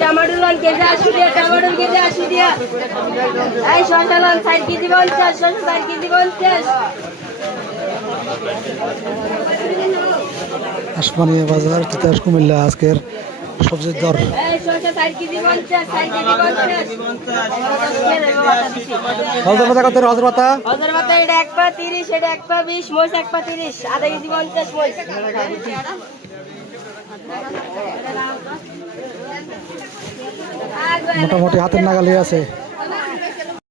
टमाटर loan KG 80 দিয়া टमाटर केजी 80 দিয়া এই শসা লোন 60 কেজি 50 শসা 60 কেজি 50 আসমানিয়া বাজার তিতাস কুমিল্লা আজকের সবজির দর এই শসা 60 কেজি 50 60 কেজি 50 হজর পাতা কত হজর পাতা এটা 1 পা 30 এটা 1 পা 20 মোষ 1 পা 30 আধা কেজি 50 মোষ মোটামুটি হাতের নাগালে আছে।